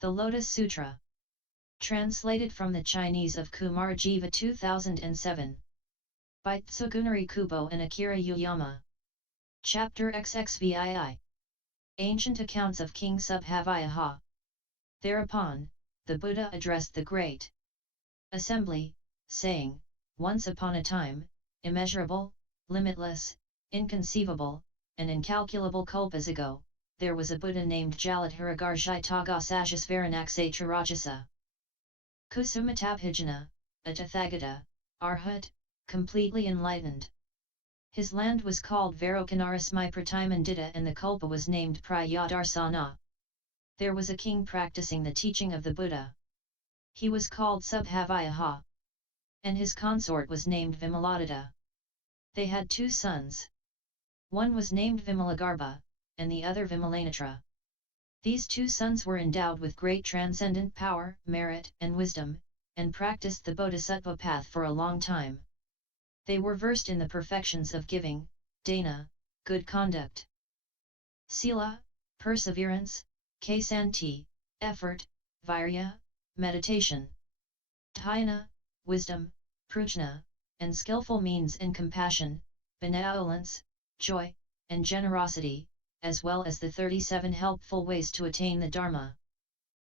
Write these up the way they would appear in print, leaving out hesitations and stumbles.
The Lotus Sutra. Translated from the Chinese of Kumar Jiva 2007. By Tsugunari Kubo and Akira Yuyama. Chapter XXVII. Ancient Accounts of King Subhavyuha. Thereupon, the Buddha addressed the great assembly, saying, "Once upon a time, immeasurable, limitless, inconceivable, and incalculable kalpas ago, there was a Buddha named Jaladharagarjitagasajasvaranaksatrarajasa. Kusumatabhijana, a Tathagata, Arhat, completely enlightened. His land was called Varokanarasmai Pratimandita and the Kalpa was named Prayadarsana. There was a king practicing the teaching of the Buddha. He was called Subhavyuha. And his consort was named Vimalagarbha. They had 2 sons. One was named Vimalagarbha, and the other Vimalanetra. These 2 sons were endowed with great transcendent power, merit, and wisdom, and practiced the Bodhisattva path for a long time. They were versed in the perfections of giving, dana, good conduct, sila, perseverance, ksanti, effort, virya, meditation, dhyana, wisdom, prajna, and skillful means and compassion, benevolence, joy, and generosity, as well as the 37 helpful ways to attain the Dharma.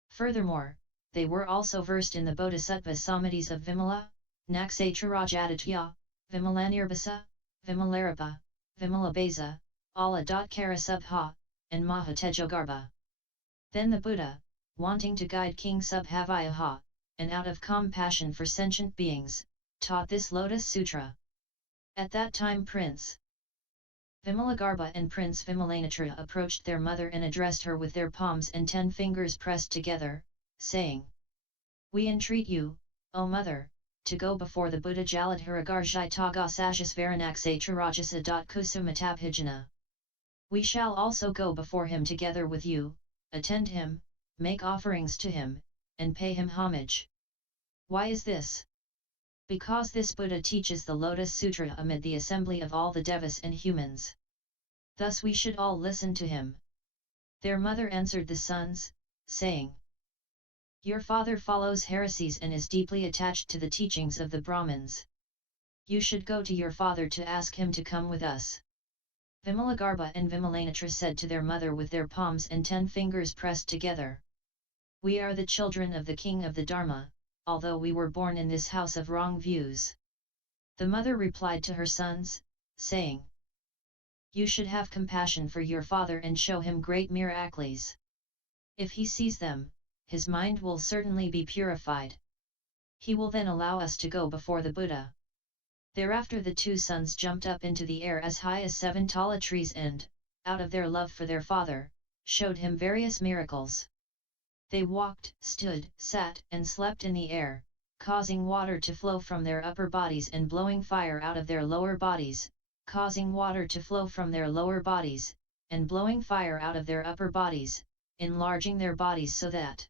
Furthermore, they were also versed in the Bodhisattva samadhis of Vimala, Naksatrarajaditya, Vimalanirbhasa, Vimalarabha, Vimalabhasa, Ala.Karasubha, and Mahatejogarbha. Then the Buddha, wanting to guide King Subhavyuha, and out of compassion for sentient beings, taught this Lotus Sutra. At that time Prince Vimalagarbha and Prince Vimalanetra approached their mother and addressed her with their palms and 10 fingers pressed together, saying, "We entreat you, O Mother, to go before the Buddha Jaladharagarjitagasajasvaranaksatrarajasa.Kusumatabhijana. We shall also go before him together with you, attend him, make offerings to him, and pay him homage." Why is this? Because this Buddha teaches the Lotus Sutra amid the assembly of all the devas and humans. Thus we should all listen to him. Their mother answered the sons, saying, "Your father follows heresies and is deeply attached to the teachings of the brahmans. You should go to your father to ask him to come with us." Vimalagarbha and Vimalanetra said to their mother with their palms and 10 fingers pressed together, "We are the children of the king of the Dharma, although we were born in this house of wrong views." The mother replied to her sons, saying, "You should have compassion for your father and show him great mir-acles. If he sees them, his mind will certainly be purified. He will then allow us to go before the Buddha." Thereafter the 2 sons jumped up into the air as high as 7 tala trees and, out of their love for their father, showed him various miracles. They walked, stood, sat, and slept in the air, causing water to flow from their upper bodies and blowing fire out of their lower bodies, causing water to flow from their lower bodies, and blowing fire out of their upper bodies, enlarging their bodies so that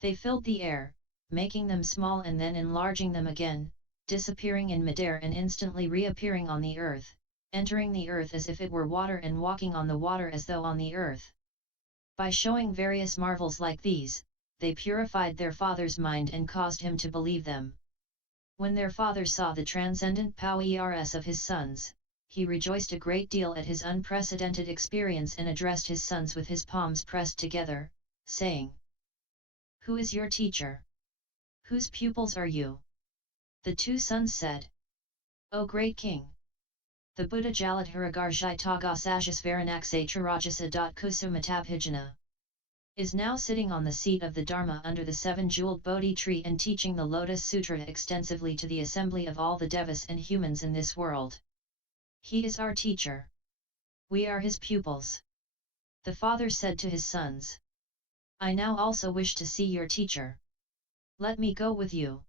they filled the air, making them small and then enlarging them again, disappearing in midair and instantly reappearing on the earth, entering the earth as if it were water and walking on the water as though on the earth. By showing various marvels like these, they purified their father's mind and caused him to believe them. When their father saw the transcendent powers of his sons, he rejoiced a great deal at his unprecedented experience and addressed his sons with his palms pressed together, saying, "Who is your teacher? Whose pupils are you?" The 2 sons said, "O great king! The Buddha Jaladharagarjitagasajasvaranaksatrarajasa.Kusumatabhijana is now sitting on the seat of the Dharma under the 7-jeweled Bodhi tree and teaching the Lotus Sutra extensively to the assembly of all the devas and humans in this world. He is our teacher. We are his pupils." The father said to his sons, "I now also wish to see your teacher. Let me go with you."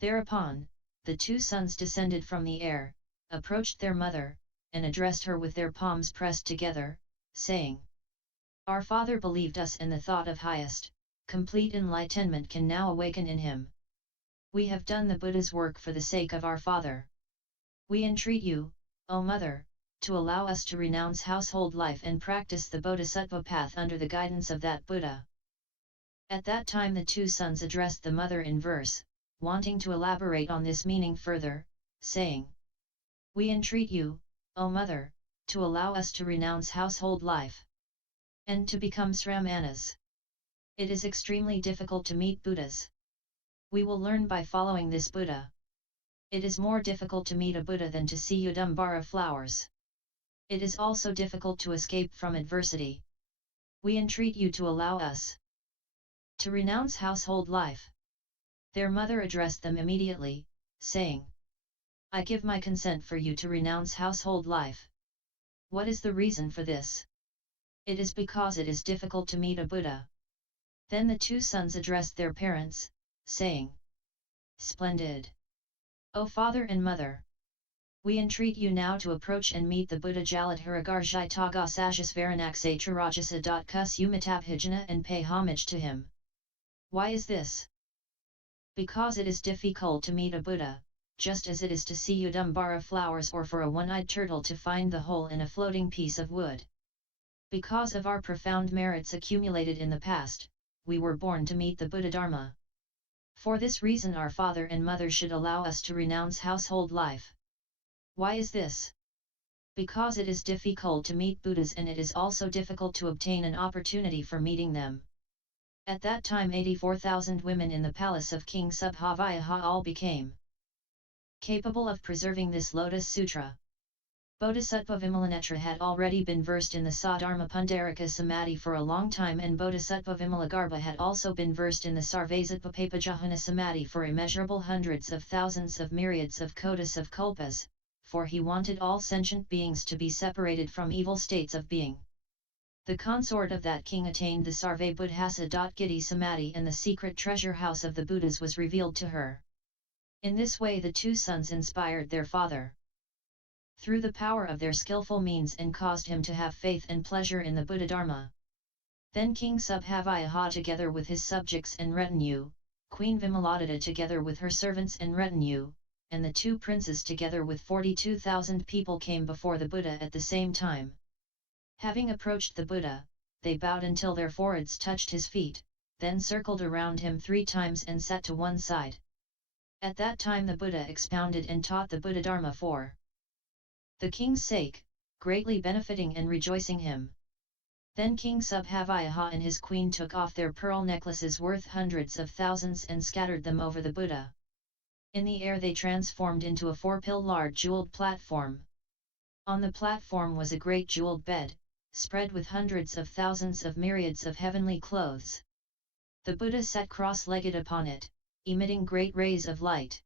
Thereupon, the 2 sons descended from the air, approached their mother, and addressed her with their palms pressed together, saying, "Our father believed us and the thought of highest, complete enlightenment can now awaken in him. We have done the Buddha's work for the sake of our father. We entreat you, O Mother, to allow us to renounce household life and practice the Bodhisattva path under the guidance of that Buddha." At that time the two sons addressed the mother in verse, wanting to elaborate on this meaning further, saying, "We entreat you, O mother, to allow us to renounce household life, and to become sramanas. It is extremely difficult to meet Buddhas. We will learn by following this Buddha. It is more difficult to meet a Buddha than to see Yudambara flowers. It is also difficult to escape from adversity. We entreat you to allow us to renounce household life." Their mother addressed them immediately, saying, "I give my consent for you to renounce household life. What is the reason for this?" "It is because it is difficult to meet a Buddha." Then the two sons addressed their parents, saying, "Splendid! O father and mother! We entreat you now to approach and meet the Buddha Jaladharagarjai Tagasajasvaranaksetra Rajasa. Kusumatabhijana and pay homage to him." Why is this? Because it is difficult to meet a Buddha, just as it is to see Yudambara flowers or for a one-eyed turtle to find the hole in a floating piece of wood. Because of our profound merits accumulated in the past, we were born to meet the Buddha Dharma. For this reason our father and mother should allow us to renounce household life. Why is this? Because it is difficult to meet Buddhas and it is also difficult to obtain an opportunity for meeting them. At that time 84,000 women in the palace of King Subhavyuha all became capable of preserving this Lotus Sutra. Bodhisattva Vimalanetra had already been versed in the Sadharma Pundarika Samadhi for a long time, and Bodhisattva Vimalagarbha had also been versed in the Sarvasattva Papajahana Samadhi for immeasurable hundreds of thousands of myriads of kotis of kalpas, for he wanted all sentient beings to be separated from evil states of being. The consort of that king attained the Sarve Buddhasa. Giti Samadhi, and the secret treasure house of the Buddhas was revealed to her. In this way the two sons inspired their father through the power of their skillful means and caused him to have faith and pleasure in the Buddha Dharma. Then King Subhavyuha together with his subjects and retinue, Queen Vimaladita together with her servants and retinue, and the two princes together with 42,000 people came before the Buddha at the same time. Having approached the Buddha, they bowed until their foreheads touched his feet, then circled around him 3 times and sat to one side. At that time the Buddha expounded and taught the Buddha Dharma for the king's sake, greatly benefiting and rejoicing him. Then King Subhavyuha and his queen took off their pearl necklaces worth hundreds of thousands and scattered them over the Buddha. In the air they transformed into a 4-pillared jeweled platform. On the platform was a great jeweled bed, spread with hundreds of thousands of myriads of heavenly clothes. The Buddha sat cross-legged upon it, emitting great rays of light.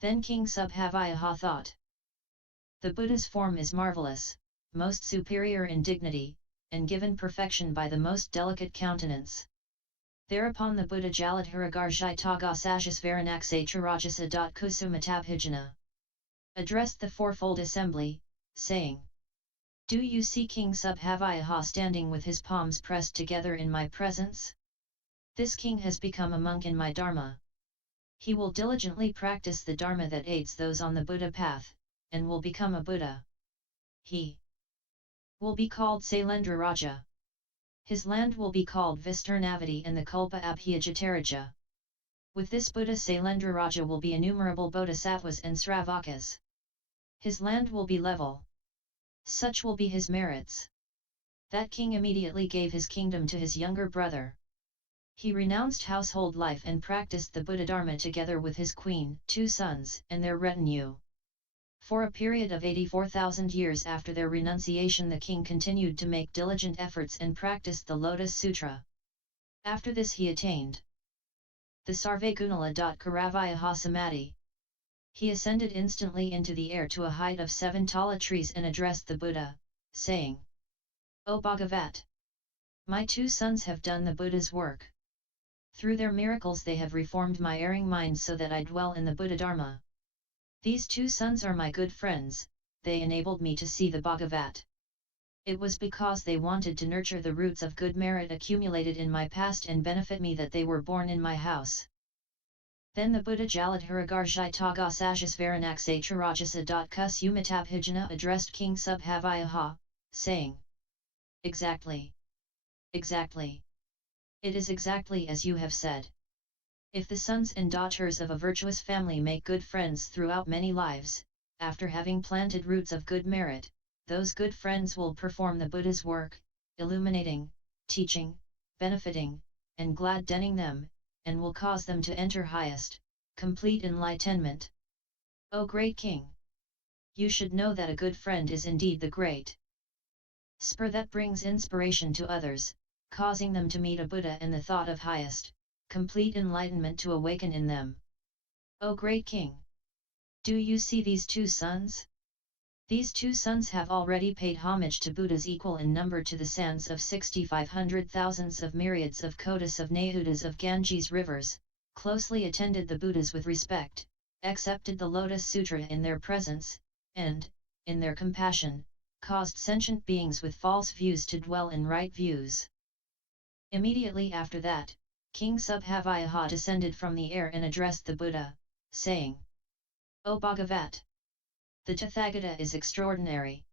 Then King Subhavyuha thought, "The Buddha's form is marvelous, most superior in dignity, and given perfection by the most delicate countenance." Thereupon the Buddha Jaladharagarjai Tagasajasvaranaksetra Rajasa. Kusumatabhijana addressed the fourfold assembly, saying, "Do you see King Subhavyuha standing with his palms pressed together in my presence? This king has become a monk in my Dharma. He will diligently practice the Dharma that aids those on the Buddha path, and will become a Buddha. He will be called Sailendra Raja. His land will be called Visturnavati and the Kalpa Abhyajataraja. With this Buddha Sailendra Raja will be innumerable bodhisattvas and sravakas. His land will be level. Such will be his merits." That king immediately gave his kingdom to his younger brother. He renounced household life and practiced the Buddha Dharma together with his queen, 2 sons, and their retinue. For a period of 84,000 years after their renunciation the king continued to make diligent efforts and practiced the Lotus Sutra. After this he attained the Sarvagunala. Karavyuha Samadhi. He ascended instantly into the air to a height of 7 tala trees and addressed the Buddha, saying, "O Bhagavat! My 2 sons have done the Buddha's work. Through their miracles they have reformed my erring mind so that I dwell in the Buddha Dharma. These 2 sons are my good friends, they enabled me to see the Bhagavat. It was because they wanted to nurture the roots of good merit accumulated in my past and benefit me that they were born in my house." Then the Buddha Jaladharagarjai Tagasajasvaranaksetra Rajasa. Kusumatabhijana addressed King Subhavyuha, saying, "Exactly. Exactly. It is exactly as you have said. If the sons and daughters of a virtuous family make good friends throughout many lives, after having planted roots of good merit, those good friends will perform the Buddha's work, illuminating, teaching, benefiting, and gladdening them, and will cause them to enter highest, complete enlightenment. O great king! You should know that a good friend is indeed the great spur that brings inspiration to others, causing them to meet a Buddha and the thought of highest, complete enlightenment to awaken in them. O great king! Do you see these two sons? These two sons have already paid homage to Buddhas equal in number to the sands of 6,500 thousands of myriads of kotis of Nahudas of Ganges rivers, closely attended the Buddhas with respect, accepted the Lotus Sutra in their presence, and, in their compassion, caused sentient beings with false views to dwell in right views. Immediately after that, King Subhavyuha descended from the air and addressed the Buddha, saying, O Bhagavat! The Tathagata is extraordinary.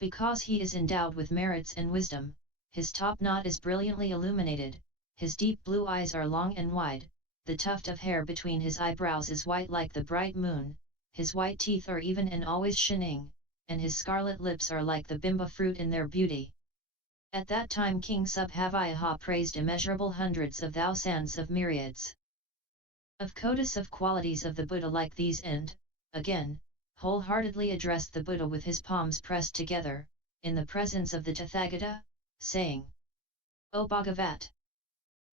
Because he is endowed with merits and wisdom, his top knot is brilliantly illuminated, his deep blue eyes are long and wide, the tuft of hair between his eyebrows is white like the bright moon, his white teeth are even and always shining, and his scarlet lips are like the bimba fruit in their beauty. At that time King Subhavyuha praised immeasurable hundreds of thousands of myriads of kotis of qualities of the Buddha like these and, again, wholeheartedly addressed the Buddha with his palms pressed together, in the presence of the Tathagata, saying, O Bhagavat!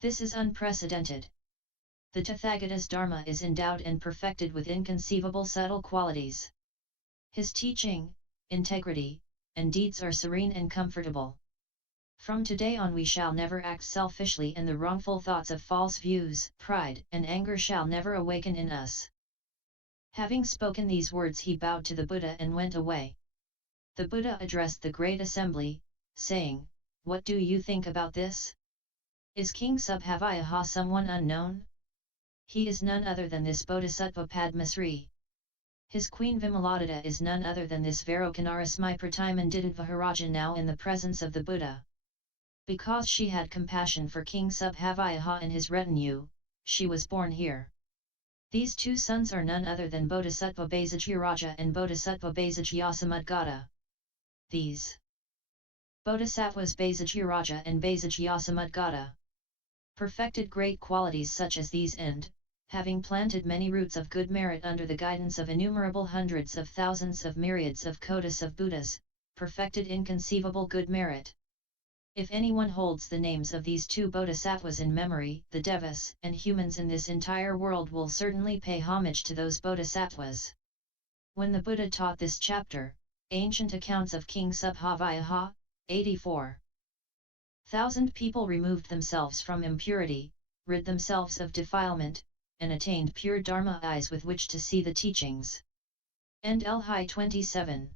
This is unprecedented. The Tathagata's Dharma is endowed and perfected with inconceivable subtle qualities. His teaching, integrity, and deeds are serene and comfortable. From today on we shall never act selfishly and the wrongful thoughts of false views, pride and anger shall never awaken in us. Having spoken these words he bowed to the Buddha and went away. The Buddha addressed the great assembly, saying, What do you think about this? Is King Subhavyuha someone unknown? He is none other than this Bodhisattva Padmasri. His queen Vimalagarbha is none other than this Vairocanarismi Pratimanditadvaharaja now in the presence of the Buddha. Because she had compassion for King Subhavyuha and his retinue, she was born here. These two sons are none other than Bodhisattva Basajiraja and Bodhisattva Basajyasamudgata. These Bodhisattvas Basajiraja and Basajyasamudgata perfected great qualities such as these and, having planted many roots of good merit under the guidance of innumerable hundreds of thousands of myriads of kotis of Buddhas, perfected inconceivable good merit. If anyone holds the names of these two bodhisattvas in memory, the devas and humans in this entire world will certainly pay homage to those bodhisattvas. When the Buddha taught this chapter, ancient accounts of King Subhavyuha, 84,000 people removed themselves from impurity, rid themselves of defilement, and attained pure Dharma eyes with which to see the teachings. End L. 27.